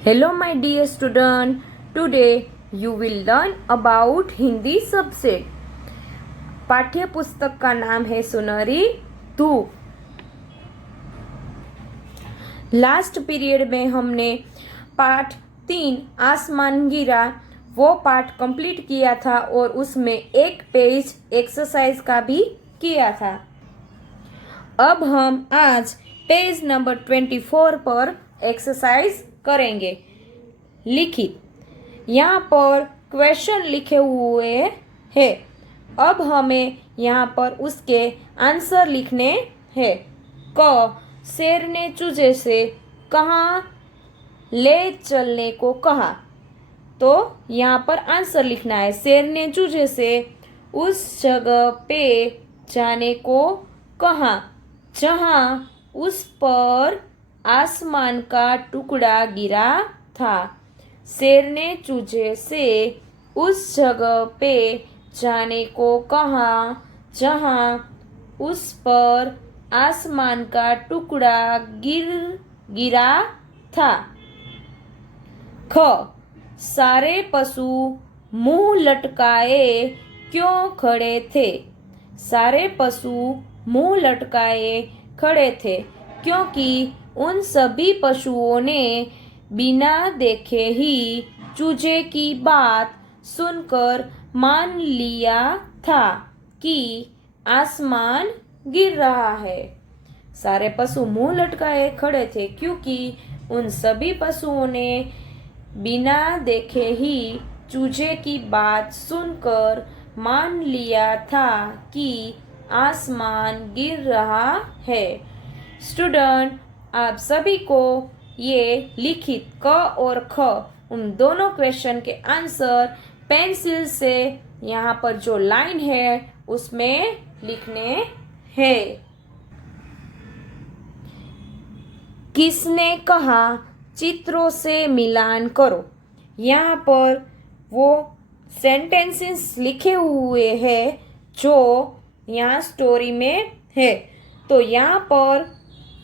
Hello my dear student, today you will learn about Hindi subset. पाठ्य पुस्तक का नाम है सुनहरी धूप। लास्ट पीरियड में हमने पाठ 3 आसमान गिरा वो पाठ कंप्लीट किया था और उसमें एक पेज एक्सरसाइज का भी किया था। अब हम आज पेज नंबर 24 पर एक्सरसाइज करेंगे। लिखित यहाँ पर क्वेश्चन लिखे हुए हैं। अब हमें यहाँ पर उसके आंसर लिखने हैं। क, शेर ने चूजे से कहाँ ले चलने को कहा। तो यहाँ पर आंसर लिखना है। शेर ने चूजे से उस जगह पे जाने को कहा जहाँ उस पर आसमान का टुकड़ा गिरा था। शेर ने चूजे से उस जगह पे जाने को कहा जहाँ उस पर आसमान का टुकड़ा गिरा था। ख, सारे पशु मुंह लटकाए क्यों खड़े थे। सारे पशु मुंह लटकाए खड़े थे क्योंकि उन सभी पशुओं ने बिना देखे ही चूजे की बात सुनकर मान लिया था कि आसमान गिर रहा है। सारे पशु मुंह लटकाए खड़े थे क्योंकि उन सभी पशुओं ने बिना देखे ही चूजे की बात सुनकर मान लिया था कि आसमान गिर रहा है। स्टूडेंट, आप सभी को ये लिखित क और ख उन दोनों क्वेश्चन के आंसर पेंसिल से यहाँ पर जो लाइन है उसमें लिखने हैं। किसने कहा चित्रों से मिलान करो। यहाँ पर वो सेंटेंसेस लिखे हुए हैं जो यहाँ स्टोरी में है। तो यहाँ पर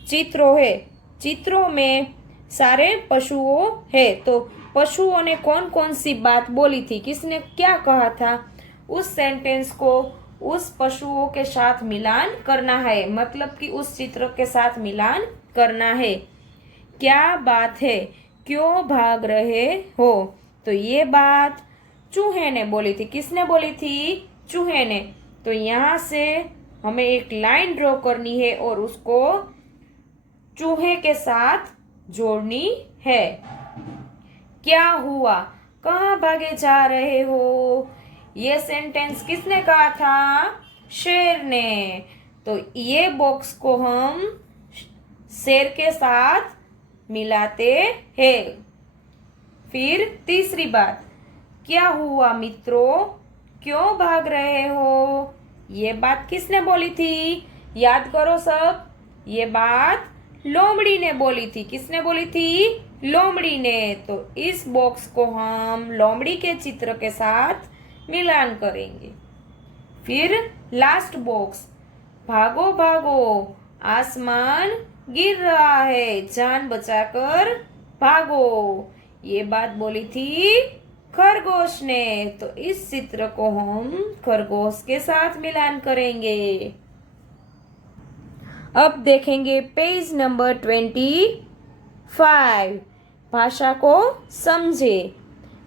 चित्रों है, चित्रों में सारे पशुओं है। तो पशुओं ने कौन कौन सी बात बोली थी, किसने क्या कहा था, उस सेंटेंस को उस पशुओं के साथ मिलान करना है। मतलब कि उस चित्र के साथ मिलान करना है। क्या बात है, क्यों भाग रहे हो। तो ये बात चूहे ने बोली थी। किसने बोली थी? चूहे ने। तो यहाँ से हमें एक लाइन ड्रॉ करनी है और उसको चूहे के साथ जोड़नी है। क्या हुआ, कहाँ भागे जा रहे हो। ये सेंटेंस किसने कहा था? शेर ने। तो ये बॉक्स को हम शेर के साथ मिलाते हैं। फिर तीसरी बात, क्या हुआ मित्रों, क्यों भाग रहे हो। ये बात किसने बोली थी? याद करो सब। ये बात लोमड़ी ने बोली थी। किसने बोली थी? लोमड़ी ने। तो इस बॉक्स को हम लोमड़ी के चित्र के साथ मिलान करेंगे। फिर लास्ट बॉक्स, भागो भागो आसमान गिर रहा है, जान बचाकर भागो। ये बात बोली थी खरगोश ने। तो इस चित्र को हम खरगोश के साथ मिलान करेंगे। अब देखेंगे पेज नंबर 25। भाषा को समझे।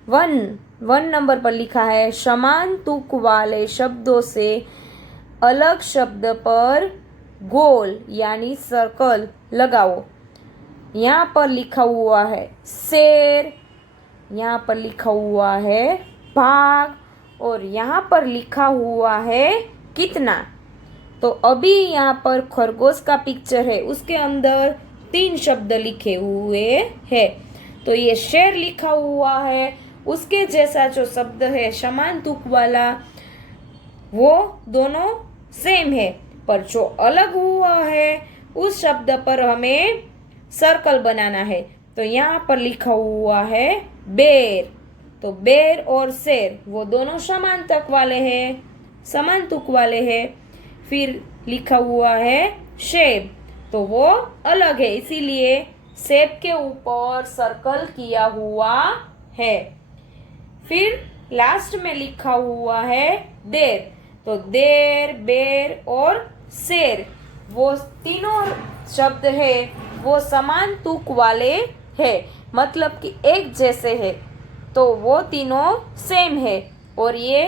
1 नंबर पर लिखा है समान तुक वाले शब्दों से अलग शब्द पर गोल यानी सर्कल लगाओ। यहाँ पर लिखा हुआ है शेर, यहाँ पर लिखा हुआ है भाग और यहाँ पर लिखा हुआ है कितना। तो अभी यहाँ पर खरगोश का पिक्चर है, उसके अंदर 3 शब्द लिखे हुए हैं। तो ये शेर लिखा हुआ है, उसके जैसा जो शब्द है समान तुक वाला, वो दोनों सेम है। पर जो अलग हुआ है उस शब्द पर हमें सर्कल बनाना है। तो यहाँ पर लिखा हुआ है बेर। तो बेर और शेर वो दोनों समान तुक वाले हैं, समान तुक वाले हैं। फिर लिखा हुआ है शेब, तो वो अलग है, इसीलिए सेब के ऊपर सर्कल किया हुआ है। फिर लास्ट में लिखा हुआ है देर। तो देर, बेर और शेर, वो तीनों शब्द है वो समान तुक वाले है, मतलब कि एक जैसे है, तो वो तीनों सेम है। और ये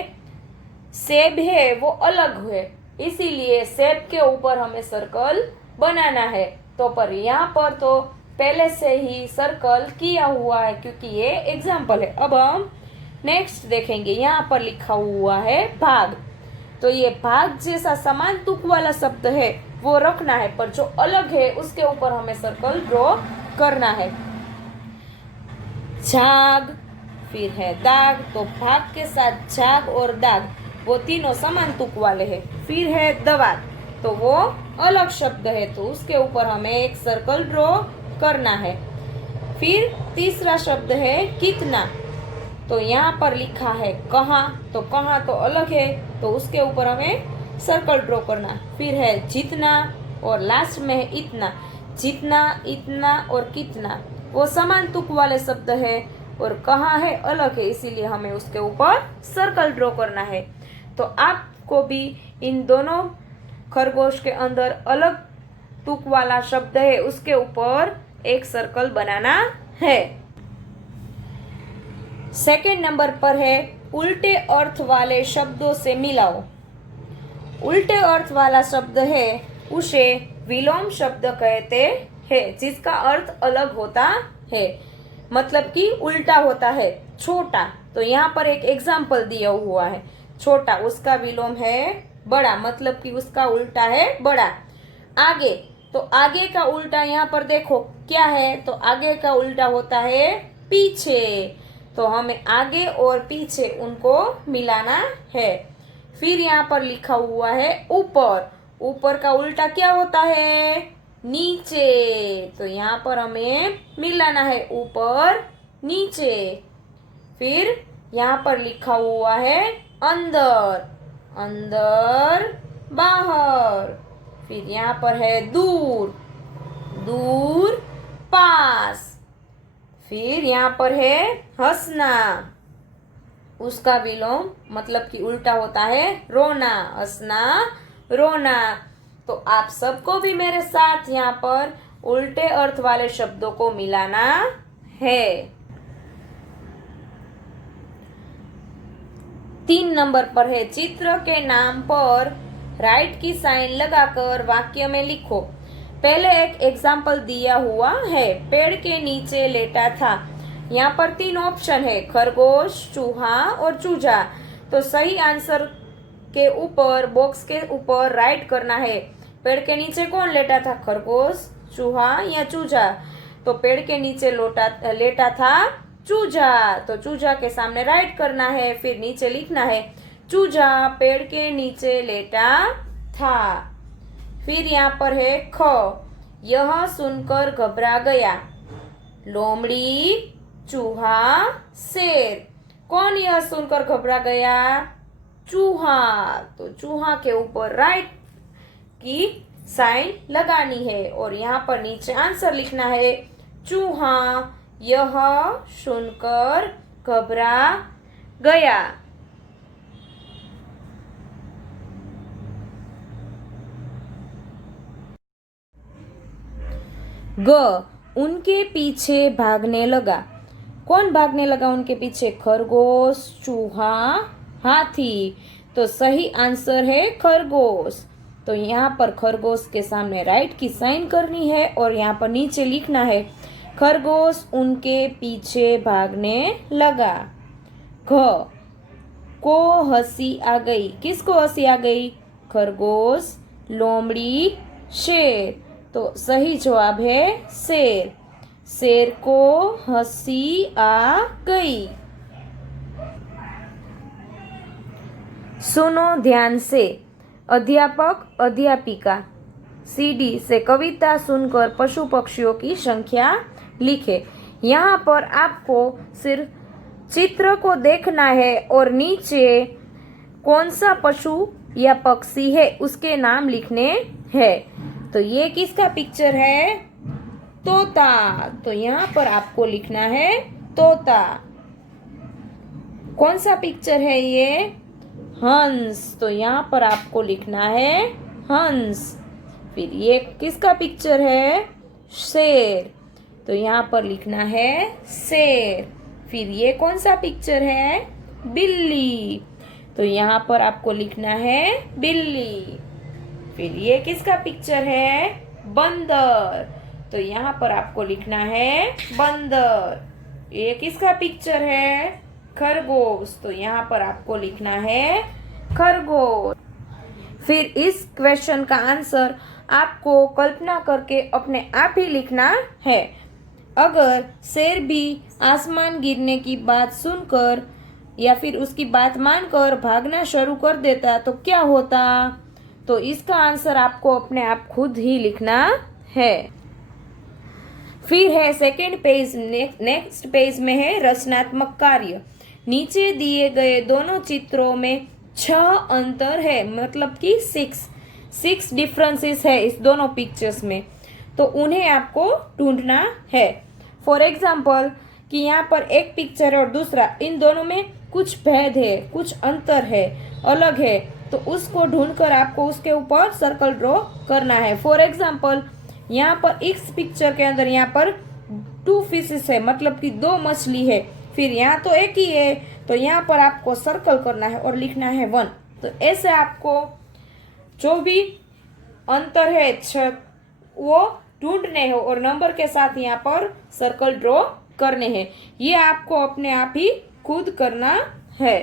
सेब है वो अलग है, इसीलिए सेब के ऊपर हमें सर्कल बनाना है। तो पर यहाँ पर तो पहले से ही सर्कल किया हुआ है क्योंकि ये एग्जाम्पल है। अब हम नेक्स्ट देखेंगे। यहाँ पर लिखा हुआ है भाग। तो ये भाग जैसा समान तुक वाला शब्द है वो रखना है, पर जो अलग है उसके ऊपर हमें सर्कल ड्रॉ करना है। झाग, फिर है दाग। तो भाग के साथ झाग और दाग वो तीनों समान तुक वाले हैं। फिर है दवा, तो वो अलग शब्द है, तो उसके ऊपर हमें एक सर्कल ड्रॉ करना है। फिर तीसरा शब्द है कितना। तो यहाँ पर लिखा है कहाँ, तो कहाँ तो अलग है, तो उसके ऊपर हमें सर्कल ड्रॉ करना। फिर है जितना और लास्ट में है इतना। जितना, इतना और कितना वो समान तुक वाले शब्द है और कहाँ है अलग है, इसीलिए हमें उसके ऊपर सर्कल ड्रॉ करना है। तो आपको भी इन दोनों खरगोश के अंदर अलग तुक वाला शब्द है उसके ऊपर एक सर्कल बनाना है। सेकंड नंबर पर है उल्टे अर्थ वाले शब्दों से मिलाओ। उल्टे अर्थ वाला शब्द है उसे विलोम शब्द कहते हैं, जिसका अर्थ अलग होता है, मतलब कि उल्टा होता है। छोटा, तो यहाँ पर एक एग्जाम्पल दिया हुआ है। छोटा, उसका विलोम है बड़ा, मतलब कि उसका उल्टा है बड़ा। आगे, तो आगे का उल्टा यहाँ पर देखो क्या है, तो आगे का उल्टा होता है पीछे। तो हमें आगे और पीछे उनको मिलाना है। फिर यहाँ पर लिखा हुआ है ऊपर। ऊपर का उल्टा क्या होता है, नीचे। तो यहाँ पर हमें मिलाना है ऊपर नीचे। फिर यहाँ पर लिखा हुआ है अंदर। अंदर, बाहर। फिर यहाँ पर है दूर। दूर, पास। फिर यहाँ पर है हंसना, उसका विलोम मतलब कि उल्टा होता है रोना। हंसना, रोना। तो आप सबको भी मेरे साथ यहाँ पर उल्टे अर्थ वाले शब्दों को मिलाना है। 3 नंबर पर है चित्र के नाम पर राइट की साइन लगाकर वाक्य में लिखो। पहले एक एग्जाम्पल दिया हुआ है, पेड़ के नीचे लेटा था। यहाँ पर 3 ऑप्शन है, खरगोश, चूहा और चूजा। तो सही आंसर के ऊपर बॉक्स के ऊपर राइट करना है। पेड़ के नीचे कौन लेटा था, खरगोश, चूहा या चूजा। तो पेड़ के नीचे लेटा था चूजा, तो चूजा के सामने राइट करना है। फिर नीचे लिखना है चूजा पेड़ के नीचे लेटा था। फिर यहाँ पर है ख, यह सुनकर घबरा गया। लोमड़ी, चूहा, शेर। कौन यह सुनकर घबरा गया, चूहा। तो चूहा के ऊपर राइट की साइन लगानी है और यहाँ पर नीचे आंसर लिखना है चूहा यह सुनकर घबरा गया। ग, उनके पीछे भागने लगा। कौन भागने लगा उनके पीछे, खरगोश, चूहा, हाथी। तो सही आंसर है खरगोश। तो यहाँ पर खरगोश के सामने राइट की साइन करनी है और यहाँ पर नीचे लिखना है खरगोश उनके पीछे भागने लगा। घ, को हंसी आ गई। किसको हंसी आ गई, खरगोश, लोमड़ी, शेर। तो सही जवाब है शेर। शेर को हंसी आ गई। सुनो ध्यान से। अध्यापक, अध्यापिका, सीडी से कविता सुनकर पशु पक्षियों की संख्या लिखे। यहाँ पर आपको सिर्फ चित्र को देखना है और नीचे कौन सा पशु या पक्षी है उसके नाम लिखने हैं। तो ये किसका पिक्चर है, तोता। तो यहाँ पर आपको लिखना है तोता। कौन सा पिक्चर है ये? हंस। तो यहाँ पर आपको लिखना है हंस। फिर ये किसका पिक्चर है? शेर। तो यहाँ पर लिखना है शेर। फिर ये कौन सा पिक्चर है? बिल्ली। तो यहाँ पर आपको लिखना है बिल्ली। फिर ये किसका पिक्चर है? बंदर। तो यहाँ पर आपको लिखना है बंदर। ये किसका पिक्चर है? खरगोश। तो यहाँ पर आपको लिखना है खरगोश। फिर इस क्वेश्चन का आंसर आपको कल्पना करके अपने आप ही लिखना है। अगर शेर भी आसमान गिरने की बात सुनकर या फिर उसकी बात मानकर भागना शुरू कर देता तो क्या होता? तो इसका आंसर आपको अपने आप खुद ही लिखना है। फिर है सेकेंड पेज। नेक्स्ट पेज में है रचनात्मक कार्य। नीचे दिए गए दोनों चित्रों में 6 अंतर है, मतलब कि 6 डिफरेंसेस है इस दोनों पिक्चर्स में। तो उन्हें आपको ढूंढना है। फॉर एग्जाम्पल कि यहाँ पर एक पिक्चर और दूसरा, इन दोनों में कुछ भेद है, कुछ अंतर है, अलग है। तो उसको ढूंढकर आपको उसके ऊपर सर्कल ड्रॉ करना है। फॉर एग्जाम्पल यहाँ पर इस पिक्चर के अंदर यहाँ पर 2 फिशेस है, मतलब कि 2 मछली है। फिर यहाँ तो एक ही है, तो यहाँ पर आपको सर्कल करना है और लिखना है 1। तो ऐसे आपको जो भी अंतर है वो ढूंढने हैं और नंबर के साथ यहाँ पर सर्कल ड्रॉ करने हैं। ये आपको अपने आप ही खुद करना है।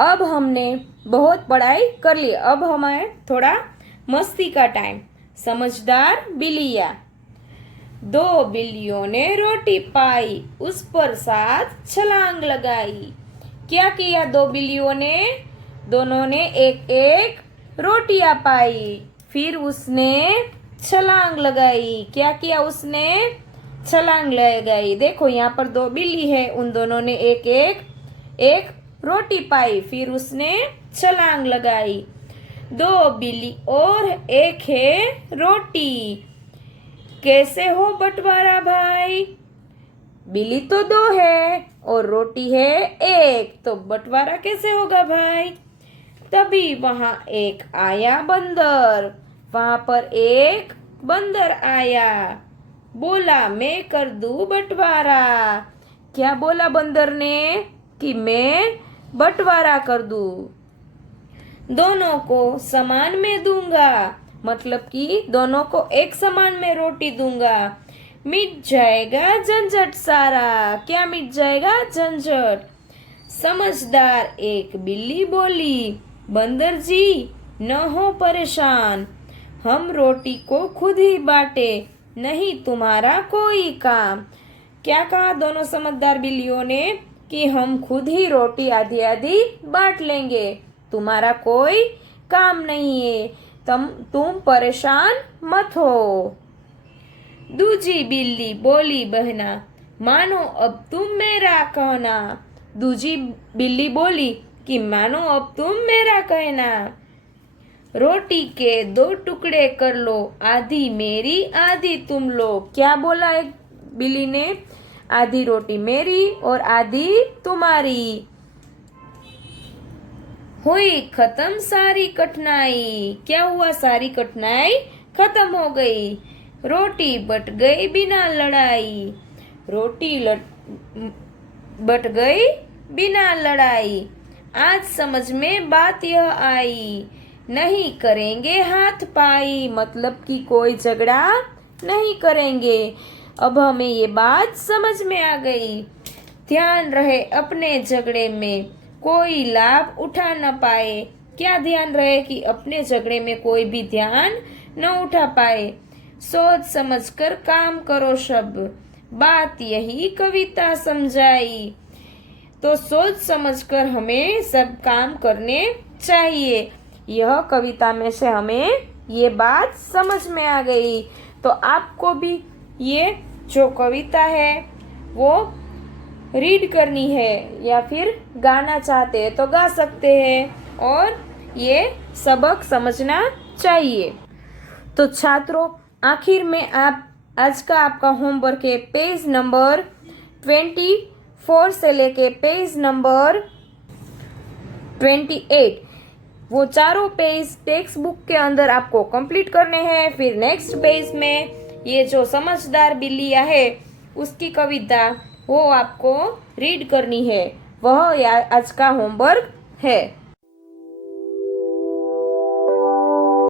अब हमने बहुत पढ़ाई कर ली, अब हमें थोड़ा मस्ती का टाइम। समझदार बिल्लियाँ। 2 बिल्लियों ने रोटी पाई, उस पर 7 छलांग लगाई। क्या किया 2 बिल्लियों ने? दोनों ने एक एक रोटियां पाई। फिर उसने छलांग लगाई। क्या किया उसने? छलांग लगाई। देखो यहाँ पर 2 बिल्ली है, उन दोनों ने एक रोटी पाई, फिर उसने छलांग लगाई। 2 बिल्ली और एक है रोटी। कैसे हो बंटवारा भाई? बिल्ली तो 2 है और रोटी है 1, तो बंटवारा कैसे होगा भाई? तभी वहां एक आया बंदर। वहां पर एक बंदर आया, बोला मैं कर दूं बंटवारा। क्या बोला बंदर ने? कि मैं बंटवारा कर दूं, दोनों को समान में दूंगा, मतलब कि दोनों को एक समान में रोटी दूंगा। मिट जाएगा झंझट सारा। क्या मिट जाएगा? झंझट। समझदार एक बिल्ली बोली, बंदर जी न हो परेशान, हम रोटी को खुद ही बांटे, नहीं तुम्हारा कोई काम। क्या कहा दोनों समझदार बिल्लियों ने? कि हम खुद ही रोटी आधी आधी बांट लेंगे, तुम्हारा कोई काम नहीं है, तुम परेशान मत हो। दूजी बिल्ली बोली, बहना मानो अब तुम मेरा कहना। दूजी बिल्ली बोली कि मानो अब तुम मेरा कहना। रोटी के 2 टुकड़े कर लो, आधी मेरी आधी तुम लो। क्या बोला एक बिल्ली ने? आधी रोटी मेरी और आधी तुम्हारी। हुई खत्म सारी कठिनाई। क्या हुआ? सारी कठिनाई खत्म हो गई। रोटी बट गई बिना लड़ाई। रोटी बट गई बिना लड़ाई। आज समझ में बात यह आई, नहीं करेंगे हाथ पाई, मतलब कि कोई झगड़ा नहीं करेंगे। अब हमें ये बात समझ में आ गई। ध्यान रहे अपने झगड़े में, कोई लाभ उठा न पाए। क्या ध्यान रहे? कि अपने झगड़े में कोई भी ध्यान न उठा पाए। सोच समझकर काम करो सब, बात यही कविता समझाई। तो सोच समझकर हमें सब काम करने चाहिए। यह कविता में से हमें ये बात समझ में आ गई। तो आपको भी ये जो कविता है वो रीड करनी है या फिर गाना चाहते हैं तो गा सकते हैं और ये सबक समझना चाहिए। तो छात्रों, आखिर में आप आज का आपका होमवर्क है पेज नंबर 24 से लेके पेज नंबर 28। वो चारों पेज टेक्स्ट बुक के अंदर आपको कंप्लीट करने हैं। फिर नेक्स्ट पेज में ये जो समझदार बिल्लियाँ है उसकी कविता वो आपको रीड करनी है। वह आज का होमवर्क है।